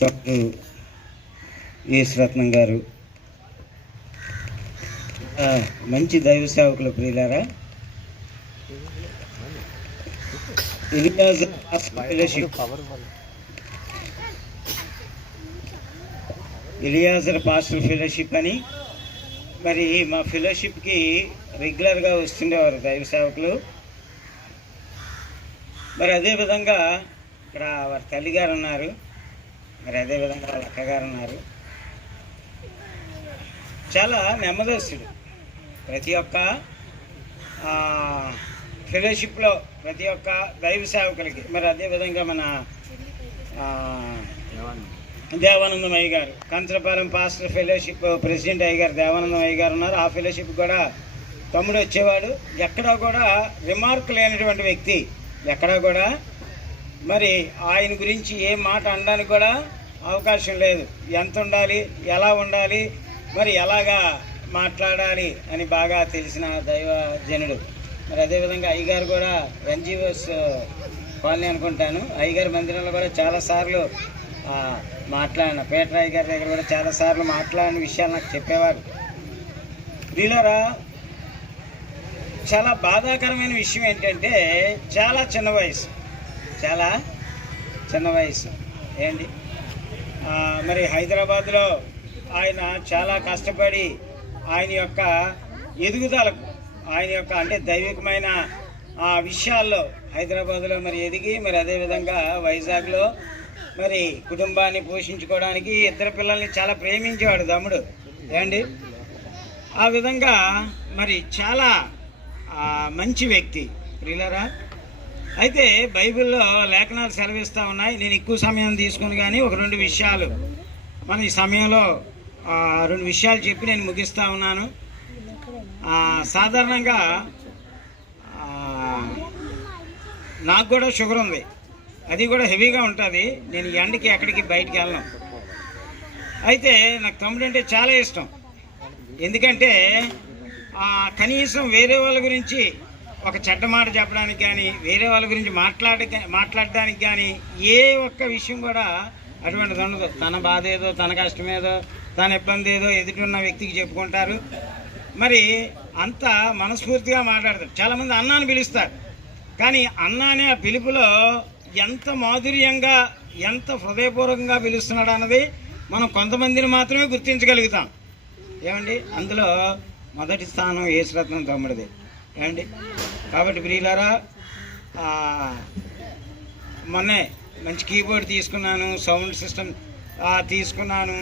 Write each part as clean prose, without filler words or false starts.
Doctor Yesuratnam గారు, మంచి దైవ సేవకులు ప్రియులారా. ఎలియాజర్ పాస్టర్ ఫెలోషిప్ అని మరి మా ఫెలోషిప్కి రెగ్యులర్గా వస్తుండేవారు దైవ సేవకులు. మరి అదేవిధంగా ఇక్కడ వారి తల్లిగారు ఉన్నారు, మరి అదేవిధంగా వాళ్ళ అక్కగారు ఉన్నారు. చాలా నెమ్మదస్తుడు. ప్రతి ఒక్క ఫెలోషిప్లో ప్రతి ఒక్క దైవ సేవకులకి, మరి అదేవిధంగా మన దేవానందం అయ్య గారు, కంచరపాలెం పాస్టర్ ఫెలోషిప్ ప్రెసిడెంట్ అయ్య గారు దేవానందం అయ్య గారు ఉన్నారు. ఆ ఫెలోషిప్ కూడా తమ్ముడు వచ్చేవాడు. ఎక్కడా కూడా రిమార్క్ లేనటువంటి వ్యక్తి, ఎక్కడా కూడా మరి ఆయన గురించి ఏ మాట అనడానికి కూడా అవకాశం లేదు. ఎంత ఉండాలి, ఎలా ఉండాలి, మరి ఎలాగా మాట్లాడాలి అని బాగా తెలిసిన దైవజనుడు. మరి అదేవిధంగా అయ్యగారు కూడా ఎన్జిఓస్ కాలనీ అనుకుంటాను, అయ్యగారి మందిరంలో కూడా చాలాసార్లు మాట్లాడిన, పీటర్ అయ్య గారి దగ్గర కూడా చాలాసార్లు మాట్లాడిన విషయాలు నాకు చెప్పేవారు. దీనిరా చాలా బాధాకరమైన విషయం ఏంటంటే చాలా చిన్న వయసు ఏంటి. మరి హైదరాబాద్లో ఆయన చాలా కష్టపడి ఆయన యొక్క ఎదుగుదలకు, ఆయన యొక్క అంటే దైవికమైన విషయాల్లో హైదరాబాద్లో మరి ఎదిగి, మరి అదేవిధంగా వైజాగ్లో మరి కుటుంబాన్ని పోషించుకోవడానికి ఇద్దరు పిల్లల్ని చాలా ప్రేమించేవాడు తమ్ముడు ఏండి. ఆ విధంగా మరి చాలా మంచి వ్యక్తి ప్రియులారా. అయితే బైబిల్లో లేఖనాలు సెలవిస్తూ ఉన్నాయి. నేను ఎక్కువ సమయం తీసుకుని కానీ ఒక రెండు విషయాలు మన ఈ సమయంలో రెండు విషయాలు చెప్పి నేను ముగిస్తూ ఉన్నాను. సాధారణంగా నాకు కూడా షుగర్ ఉంది, అది కూడా హెవీగా ఉంటుంది. నేను ఎండకి ఎక్కడికి బయటికి వెళ్ళను. అయితే నాకు తమ్ముడు అంటే చాలా ఇష్టం. ఎందుకంటే కనీసం వేరే వాళ్ళ గురించి ఒక చెడ్డ మాట చెప్పడానికి కానీ, వేరే వాళ్ళ గురించి మాట్లాడడానికి కానీ ఏ ఒక్క విషయం కూడా అటువంటిది ఉండదు. తన బాధ ఏదో, తన కష్టం ఏదో, తన ఇబ్బంది ఏదో ఎదుటి ఉన్న వ్యక్తికి చెప్పుకుంటారు. మరి అంత మనస్ఫూర్తిగా మాట్లాడతారు. చాలామంది అన్న అని పిలుస్తారు, కానీ అన్న అనే ఆ పిలుపులో ఎంత మాధుర్యంగా, ఎంత హృదయపూర్వకంగా పిలుస్తున్నాడు అన్నది మనం కొంతమందిని మాత్రమే గుర్తించగలుగుతాం ఏమండి. అందులో మొదటి స్థానం యేసురత్నం తమ్ముడిది ఏమండి. కాబట్టి ప్రియులారా, మొన్నే మంచి కీబోర్డ్ తీసుకున్నాను, సౌండ్ సిస్టమ్ తీసుకున్నాను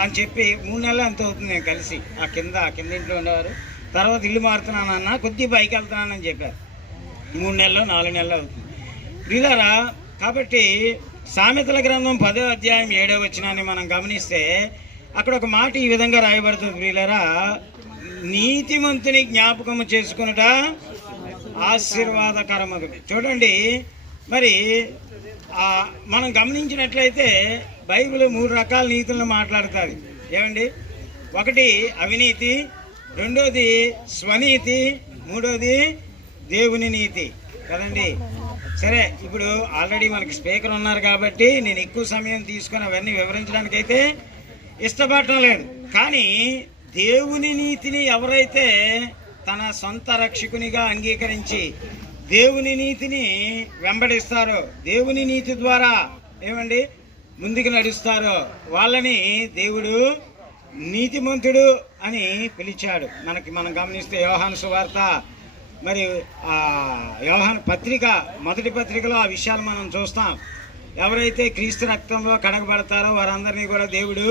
అని చెప్పి 3 నెలలు ఎంత అవుతుంది నేను కలిసి ఆ కింద ఇంట్లో ఉండేవారు. తర్వాత ఇల్లు మారుతున్నాను అన్న, కొద్దిగా పైకి వెళ్తున్నానని చెప్పారు. 3 నెలలు 4 నెలలు అవుతుంది ప్రియులారా. కాబట్టి సామెతల గ్రంథం 10వ అధ్యాయం 7వ వచనాన్ని మనం గమనిస్తే అక్కడ ఒక మాట ఈ విధంగా రాయబడుతుంది ప్రియులారా, నీతిమంతుని జ్ఞాపకము చేసుకునుట ఆశీర్వాదకరమగు. చూడండి, మరి మనం గమనించినట్లయితే బైబిల్ 3 రకాల నీతులను మాట్లాడుతుంది ఏమండి. ఒకటి అవినీతి, రెండోది స్వనీతి, మూడోది దేవుని నీతి కదండి. సరే, ఇప్పుడు ఆల్రెడీ మనకి స్పీకర్ ఉన్నారు కాబట్టి నేను ఎక్కువ సమయం తీసుకొని అవన్నీ వివరించడానికైతే ఇష్టపడటం లేదు. కానీ దేవుని నీతిని ఎవరైతే తన సొంత రక్షకునిగా అంగీకరించి దేవుని నీతిని వెంబడిస్తారో, దేవుని నీతి ద్వారా ఏమండి ముందుకు నడుస్తారో వాళ్ళని దేవుడు నీతిమంతుడు అని పిలిచాడు. మనం గమనిస్తే యోహాను సువార్త, మరి యోహాను పత్రిక, మొదటి పత్రికలో ఆ విషయాలు మనం చూస్తాం. ఎవరైతే క్రీస్తు రక్తంలో కడగబడతారో వారందరినీ కూడా దేవుడు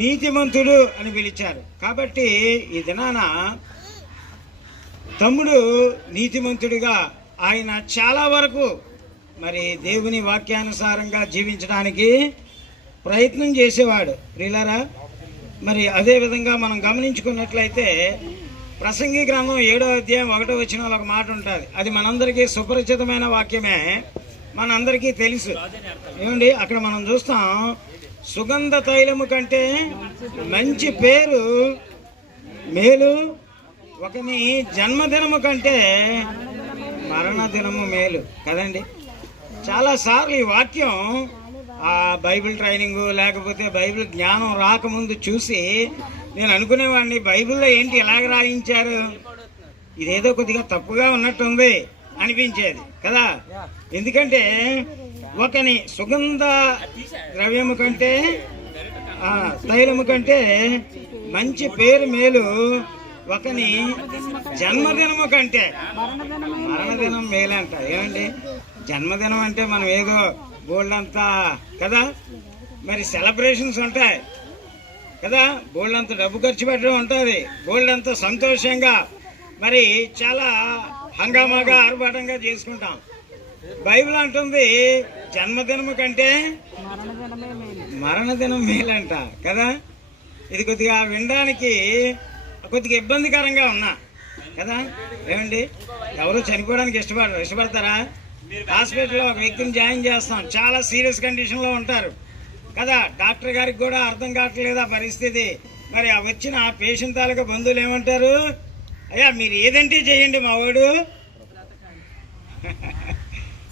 నీతిమంతుడు అని పిలిచారు. కాబట్టి ఈ దినాన తమ్ముడు నీతిమంతుడిగా ఆయన చాలా వరకు మరి దేవుని వాక్యానుసారంగా జీవించడానికి ప్రయత్నం చేసేవాడు ప్రియులారా. మరి అదేవిధంగా మనం గమనించుకున్నట్లయితే ప్రసంగి గ్రంథం 7వ అధ్యాయం 1వ వచనంలో ఒక మాట ఉంటుంది. అది మనందరికీ సుపరిచితమైన వాక్యమే, మనందరికీ తెలుసు ఏమండి. అక్కడ మనం చూస్తాం, సుగంధ తైలము కంటే మంచి పేరు మేలు, ఒకని జన్మదినము కంటే మరణ దినము మేలు కదండి. చాలాసార్లు ఈ వాక్యం ఆ బైబిల్ ట్రైనింగు లేకపోతే బైబిల్ జ్ఞానం రాకముందు చూసి నేను అనుకునేవాడిని, బైబిల్లో ఏంటి ఎలాగ రాయించారు, ఇదేదో కొద్దిగా తప్పుగా ఉన్నట్టుంది అనిపించేది కదా. ఎందుకంటే ఒకని సుగంధ ద్రవ్యము కంటే తైలము కంటే మంచి పేరు మేలు, ఒకని జన్మదినము కంటే మరణదినం మేలంట. ఏమండి, జన్మదినం అంటే మనం ఏదో బోల్డంతా కదా, మరి సెలబ్రేషన్స్ ఉంటాయి కదా, బోల్డంత డబ్బు ఖర్చు పెట్టడం ఉంటుంది, బోల్డంత సంతోషంగా మరి చాలా హంగామాగా ఆర్భాటంగా చేసుకుంటాం. బైబిల్ అంటుంది జన్మదినము కంటే మరణదినం మేలంట కదా. ఇది కొద్దిగా వినడానికి కొద్దిగా ఇబ్బందికరంగా ఉన్నా కదా. ఏమండి, ఎవరు చనిపోవడానికి ఇష్టపడతారా? హాస్పిటల్లో ఒక వ్యక్తిని జాయిన్ చేస్తాం, చాలా సీరియస్ కండిషన్లో ఉంటారు కదా. డాక్టర్ గారికి కూడా అర్థం కావట్లేదు ఆ పరిస్థితి. మరి ఆ వచ్చిన ఆ పేషెంట్ తాలూకా బంధువులు ఏమంటారు, అయ్యా మీరు ఏదంటే చేయండి మా వాడు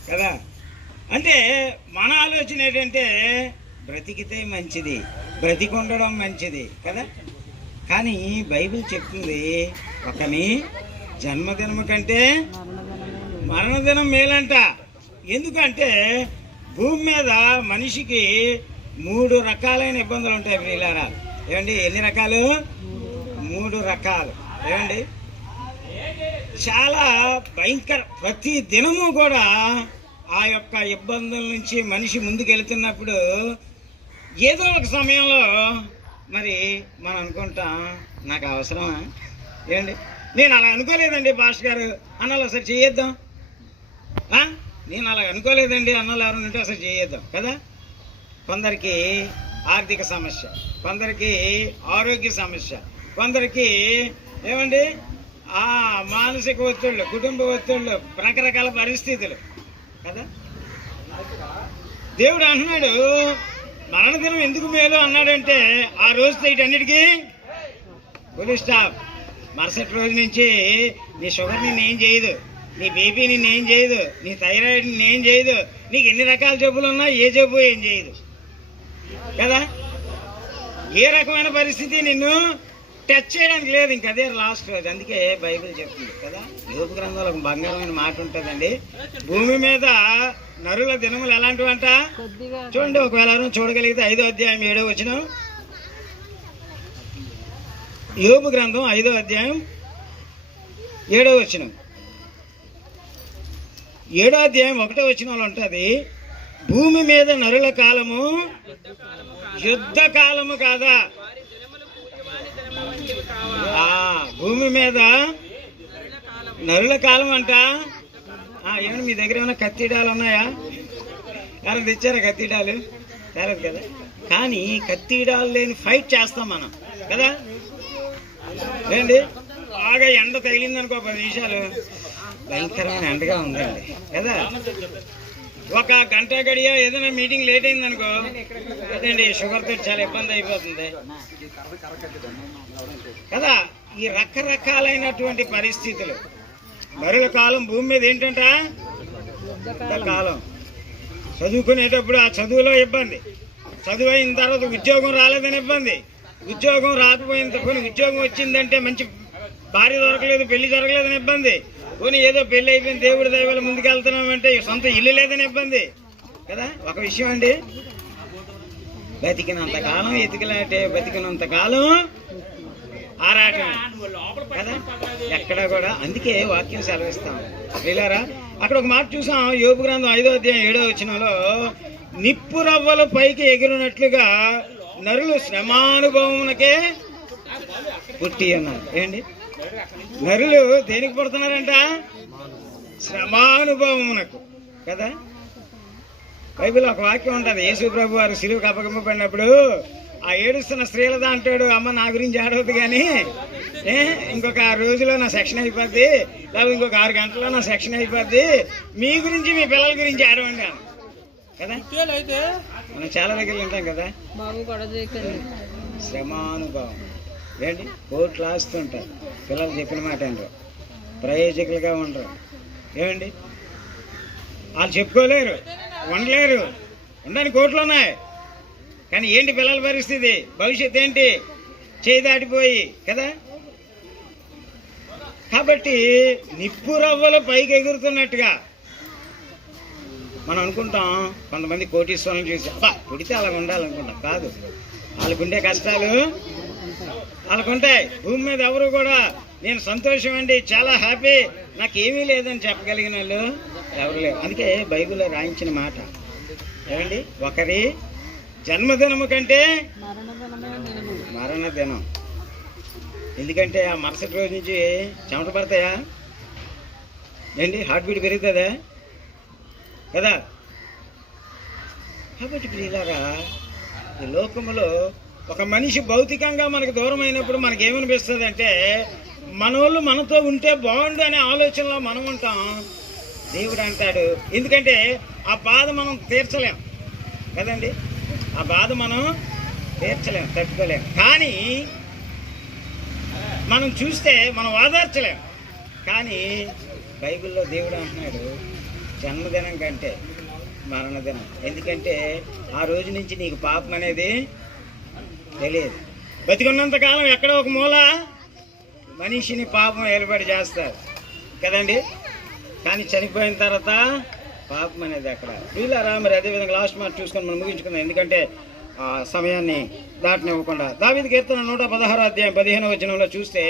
కదా. అంటే మన ఆలోచన ఏంటంటే బ్రతికితే మంచిది, బ్రతికొండడం మంచిది కదా. కానీ బైబిల్ చెప్తుంది ఒకని జన్మదినము కంటే మరణదినం మేలంట. ఎందుకంటే భూమి మీద మనిషికి 3 రకాలైన ఇబ్బందులు ఉంటాయి ప్రియులారా. ఏమండి, ఎన్ని రకాలు? 3 రకాలు. ఏమండి, చాలా భయంకర. ప్రతి దినము కూడా ఆ యొక్క ఇబ్బందుల నుంచి మనిషి ముందుకెళ్తున్నప్పుడు ఏదో ఒక సమయంలో మరి మనం అనుకుంటాం, నాకు అవసరమా? ఏమండి, నేను అలా అనుకోలేదండి పాస్టర్ గారు అన్నలు ఒకసారి చేయేద్దాం. నేను అలా అనుకోలేదండి అన్నలు ఎవరు ఉంటే ఒకసారి చేయేద్దాం కదా. కొందరికి ఆర్థిక సమస్య, కొందరికి ఆరోగ్య సమస్య, కొందరికి ఏమండి మానసిక ఒత్తిళ్ళు, కుటుంబ ఒత్తిళ్ళు, రకరకాల పరిస్థితులు కదా. దేవుడు అంటున్నాడు మరణదినం ఎందుకు మేలు అన్నాడంటే, ఆ రోజుతో వీటన్నిటికీ ఫుల్ స్టాప్. మరుసటి రోజు నుంచి నీ షుగర్ నిన్నేం చేయదు, నీ బీపీ నిన్నేం చేయదు, నీ థైరాయిడ్ నిన్నేం చేయదు, నీకు ఎన్ని రకాల జబ్బులు ఉన్నా ఏ జబ్బు ఏం చేయదు కదా. ఏ రకమైన పరిస్థితి నిన్ను టచ్ చేయడానికి లేదు. ఇంక అదే లాస్ట్ రోజు. అందుకే బైబిల్ చెప్తుంది కదా, యోబు గ్రంథంలో ఒక బంగారమైన మాట ఉంటుందండి, భూమి మీద నరుల దినములు ఎలాంటివంట చూడండి. ఒకవేళ చూడగలిగితే 5వ అధ్యాయం 7వ వచనం, యోబు గ్రంథం 5వ అధ్యాయం 7వ వచనం. 7వ అధ్యాయం 1వ వచనంలో ఉంటుంది, భూమి మీద నరుల కాలము యుద్ధ కాలము కాదా. భూమి మీద నరుల కాలం అంట. ఏమన్నా మీ దగ్గర ఏమైనా కత్తిడాలు ఉన్నాయా? ఎవరైనా తెచ్చారా కత్తిడాలు? తేలేదు కదా. కానీ కత్తిడాలు లేని ఫైట్ చేస్తాం మనం కదా. ఏంటి, బాగా ఎండ తగిలిందనుకో 10 నిమిషాలు, భయంకరమైన ఎండగా ఉందండి కదా. ఒక గంట గడియ ఏదైనా మీటింగ్ లేట్ అయిందనుకో, అదండి షుగర్తో చాలా ఇబ్బంది అయిపోతుంది కదా. ఈ రకరకాలైనటువంటి పరిస్థితులు, మరొక కాలం భూమి మీద ఏంటంట కాలం. చదువుకునేటప్పుడు ఆ చదువులో ఇబ్బంది, చదువు అయిన తర్వాత ఉద్యోగం రాలేదని ఇబ్బంది, ఉద్యోగం రాకపోయిన పోనీ ఉద్యోగం వచ్చిందంటే మంచి భార్య దొరకలేదు, పెళ్లి జరగలేదని ఇబ్బంది, పోనీ ఏదో పెళ్లి అయిపోయింది దేవుడి దయవల్ల ముందుకు వెళ్తున్నామంటే సొంత ఇల్లు లేదని ఇబ్బంది కదా. ఒక విషయం అండి, బతికినంత కాలం ఎతికిలాంటి, బతికినంత కాలం ఆరాటం కదా ఎక్కడ కూడా. అందుకే వాక్యం సెలవిస్తాం వీళ్ళారా. అక్కడ ఒక మాట చూసాం, యోబు గ్రంథం 5వ అధ్యాయం 7వ వచనంలో, నిప్పు రవ్వలు పైకి ఎగిరినట్లుగా నరులు శ్రమానుభవమునకే పుట్టి అన్నారు. ఏంటి, నరులు దేనికి పుడుతున్నారంట? శ్రమానుభవమునకు కదా. బైబిల్ ఒక వాక్యం ఉంటుంది, యేసు ప్రభు వారు సిలువకు అప్పగింపబడినప్పుడు ఆ ఏడుస్తున్న స్త్రీలదా అంటాడు, అమ్మ నా గురించి ఆడవద్దు కానీ ఇంకొక 6 రోజుల్లో నా సెక్షన్ అయిపోద్ది, లేకపోతే ఇంకొక 6 గంటల్లో నా సెక్షన్ అయిపోద్ది, మీ గురించి మీ పిల్లల గురించి ఆడవండి కదా. మనం చాలా దగ్గర వింటాం కదా, శ్రమానుభవం. ఏంటి, కోర్టు రాస్తుంటారు, పిల్లలు చెప్పిన మాట అంటారు, ప్రయోజకులుగా ఉండరు. ఏమండి, వాళ్ళు చెప్పుకోలేరు, ఉండలేరు ఉండడానికి కోట్లు ఉన్నాయి, కానీ ఏంటి పిల్లల పరిస్థితి, భవిష్యత్తు ఏంటి? చేయి దాటిపోయి కదా. కాబట్టి నిప్పు రవ్వలు పైకి ఎగురుతున్నట్టుగా మనం అనుకుంటాం. కొంతమంది కోటీశ్వరులను చూసి అబ్బా పుడితే అలా ఉండాలనుకుంటాం. కాదు, వాళ్ళకుండే కష్టాలు వాళ్ళకుంటాయి. భూమి మీద ఎవరు కూడా నేను సంతోషం అండి, చాలా హ్యాపీ, నాకేమీ లేదని చెప్పగలిగిన వాళ్ళు ఎవరు లేరు. అందుకే బైబిల్లో రాయించిన మాట ఏమండి, ఒకరి జన్మదినము కంటే మరణ దినం. ఎందుకంటే ఆ మరుసటి రోజు నుంచి చెమట పడతాయా ఏంటి, హార్ట్ బీట్ పెరుగుతుందా కదా. కాబట్టి ప్రియులారా, ఈ లోకములో ఒక మనిషి భౌతికంగా మనకు దూరం అయినప్పుడు మనకి ఏమనిపిస్తుంది అంటే, మనోళ్ళు మనతో ఉంటే బాగుండు అనే ఆలోచనలో మనం ఉంటాం. దేవుడు అంటాడు, ఎందుకంటే ఆ బాధ మనం తీర్చలేం కదండి, ఆ బాధ మనం తీర్చలేం, తట్టుకోలేం. కానీ మనం చూస్తే మనం ఓదార్చలేం. కానీ బైబిల్లో దేవుడు అంటున్నాడు జన్మదినం కంటే మరణదినం. ఎందుకంటే ఆ రోజు నుంచి నీకు పాపం అనేది తెలియదు. బతికున్నంతకాలం ఎక్కడో ఒక మూల మనిషిని పాపం ఏర్పాటు చేస్తారు కదండి, కానీ చనిపోయిన తర్వాత పాపం అనేది అక్కడ. వీళ్ళారా మరి అదేవిధంగా లాస్ట్ మాట చూసుకొని మనం ముగించుకుందాం, ఎందుకంటే ఆ సమయాన్ని దాటనివ్వకుండా. దావీదు కీర్తన 116 అధ్యాయం 15వ వచనంలో చూస్తే,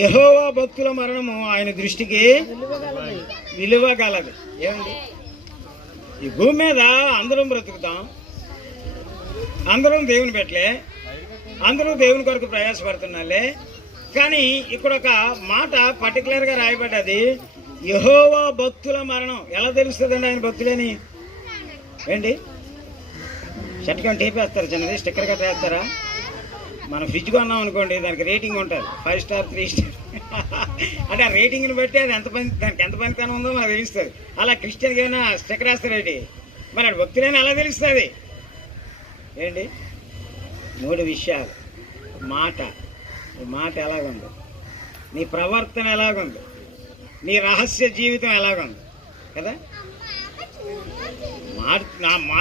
యెహోవా భక్తుల మరణము ఆయన దృష్టికి విలువ గలదు. ఏమండి, ఈ భూమి మీద అందరం బ్రతుకుతాం, అందరం దేవుని పెట్టలే, అందరూ దేవుని కొరకు ప్రయాసపడుతున్నాలే. కానీ ఇక్కడ ఒక మాట పర్టికులర్గా రాయబడ్డది, యెహోవా భక్తుల మరణం. ఎలా తెలుస్తుందండి ఆయన భక్తులేని? ఏంటి, షట్కం టేప్ వేస్తారు, చిన్నది స్టిక్కర్ కట్ట వేస్తారా? మనం ఫ్రిడ్జ్ కొన్నాం అనుకోండి, దానికి రేటింగ్ ఉంటుంది, 5 స్టార్ 3 స్టార్. అంటే ఆ రేటింగ్ని బట్టి అది దానికి ఎంత పనితనం ఉందో మనకు తెలుస్తుంది. అలా క్రిస్టియన్కి ఏమైనా స్టిక్కర్ వేస్తారేంటి? మరి అది భక్తులేని అలా తెలుస్తుంది. ఏంటి, 3 విషయాలు. మాట ఎలాగుంది, నీ ప్రవర్తన ఎలాగుంది, నీ రహస్య జీవితం ఎలాగుంది కదా.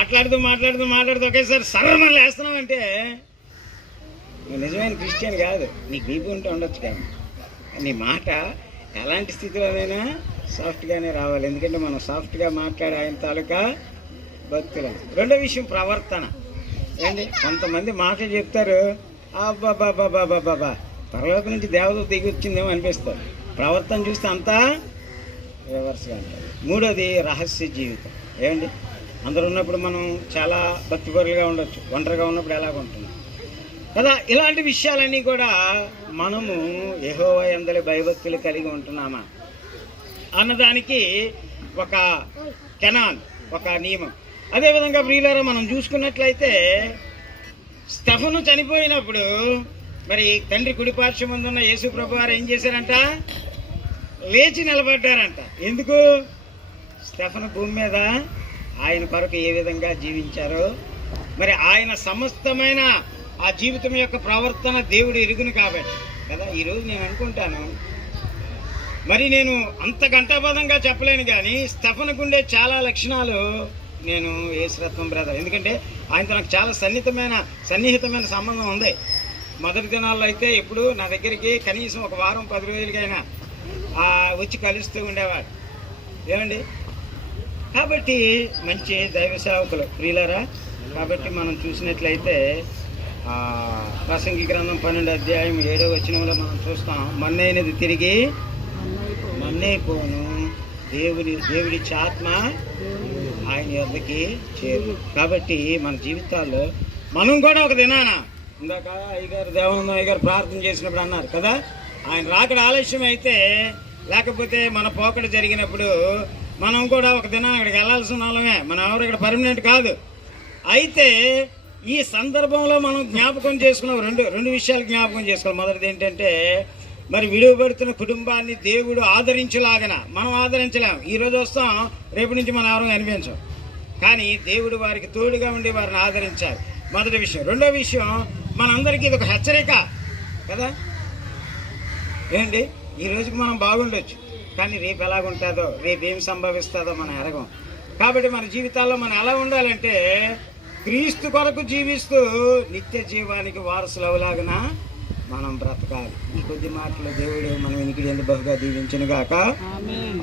మాట్లాడుతూ ఒకేసారి సర్రమని వేస్తున్నావంటే నువ్వు నిజమైన క్రిస్టియన్ కాదు. నీకు బీపీ ఉంటే ఉండొచ్చు, కానీ నీ మాట ఎలాంటి స్థితిలోనైనా సాఫ్ట్గానే రావాలి. ఎందుకంటే మనం సాఫ్ట్గా మాట్లాడే ఆయన తాలూకా భక్తులం. రెండో విషయం ప్రవర్తన. ఏంటి, కొంతమంది మాటలు చెప్తారు, అబ్బాబాబాబాబాబా పరలోకం నుంచి దేవత దిగి వచ్చిందేమో అనిపిస్తారు. ప్రవర్తన చూస్తే అంతా రివర్స్గా ఉంటుంది. మూడోది రహస్య జీవితం. ఏమండి, అందరు ఉన్నప్పుడు మనం చాలా భక్తిపరులుగా ఉండొచ్చు, ఒంటరిగా ఉన్నప్పుడు ఎలాగ ఉంటున్నాం కదా. ఇలాంటి విషయాలన్నీ కూడా మనము యెహోవా యందలి భయభక్తులు కలిగి ఉంటున్నామా అన్నదానికి ఒక కెనాన్, ఒక నియమం. అదేవిధంగా ప్రియులారా, మనం చూసుకున్నట్లయితే స్టెఫను చనిపోయినప్పుడు మరి తండ్రి కుడిపార్శ్వం ముందున్న యేసు ప్రభు వారు ఏం చేశారంట? లేచి నిలబడ్డారంట. ఎందుకు? స్టెఫను భూమి మీద ఆయన కొరకు ఏ విధంగా జీవించారో, మరి ఆయన సమస్తమైన ఆ జీవితం యొక్క ప్రవర్తన దేవుడు ఎరుగును కాబట్టి కదా. ఈరోజు నేను అనుకుంటాను, మరి నేను అంత గంటాబద్ధంగా చెప్పలేను, కానీ స్టెఫనుకుండే చాలా లక్షణాలు నేను యేసురత్నం బ్రదర్, ఎందుకంటే ఆయనతో నాకు చాలా సన్నిహితమైన సంబంధం ఉంది. మొదటి దినాల్లో అయితే ఎప్పుడు నా దగ్గరికి కనీసం ఒక వారం 10 రోజులకైనా వచ్చి కలుస్తూ ఉండేవాడు. ఏమండి, కాబట్టి మంచి దైవ సేవకులు ప్రియులారా. కాబట్టి మనం చూసినట్లయితే ప్రసంగి గ్రంథం 12 అధ్యాయం 7వ వచనంలో మనం చూస్తాం, మన్నైనది తిరిగి మన్నైపోను, దేవుడి ఆత్మ ఆయన యొద్దకి చేరు. కాబట్టి మన జీవితాల్లో మనం కూడా ఒక దినాన, ఇందాక దేవానందం అయ్యగారు ప్రార్థన చేసినప్పుడు అన్నారు కదా, ఆయన రాకడ ఆలస్యం అయితే, లేకపోతే మన పోకడ జరిగినప్పుడు మనం కూడా ఒక దినం అక్కడికి వెళ్ళాల్సిన వాళ్ళమే. మనం ఎవరు ఇక్కడ పర్మనెంట్ కాదు. అయితే ఈ సందర్భంలో మనం జ్ఞాపకం చేసుకున్నాం, రెండు విషయాలు జ్ఞాపకం చేసుకోవాలి. మొదటిది ఏంటంటే, మరి విడువబడుతున్న కుటుంబాన్ని దేవుడు ఆదరించలాగన మనం ఆదరించలేం. ఈరోజు వస్తాం, రేపు నుంచి మనం ఎవరు కనిపించాం, కానీ దేవుడు వారికి తోడుగా ఉండి వారిని ఆదరించాలి. మొదటి విషయం. రెండో విషయం, మనందరికీ ఇది ఒక హెచ్చరిక కదా. ఏంటి, ఈ రోజుకి మనం బాగుండొచ్చు, కానీ రేపు ఎలాగుంటుందో, రేపు ఏం సంభవిస్తుందో మనం ఎరగం. కాబట్టి మన జీవితాల్లో మనం ఎలా ఉండాలంటే క్రీస్తు కొరకు జీవిస్తూ నిత్య జీవానికి వారసులు అవలాగన మనం బ్రతకాలి. ఈ కొద్ది మాటలు దేవుడు మనం వినికిడి బహుగా దీవించును గాక. ఆమేన్.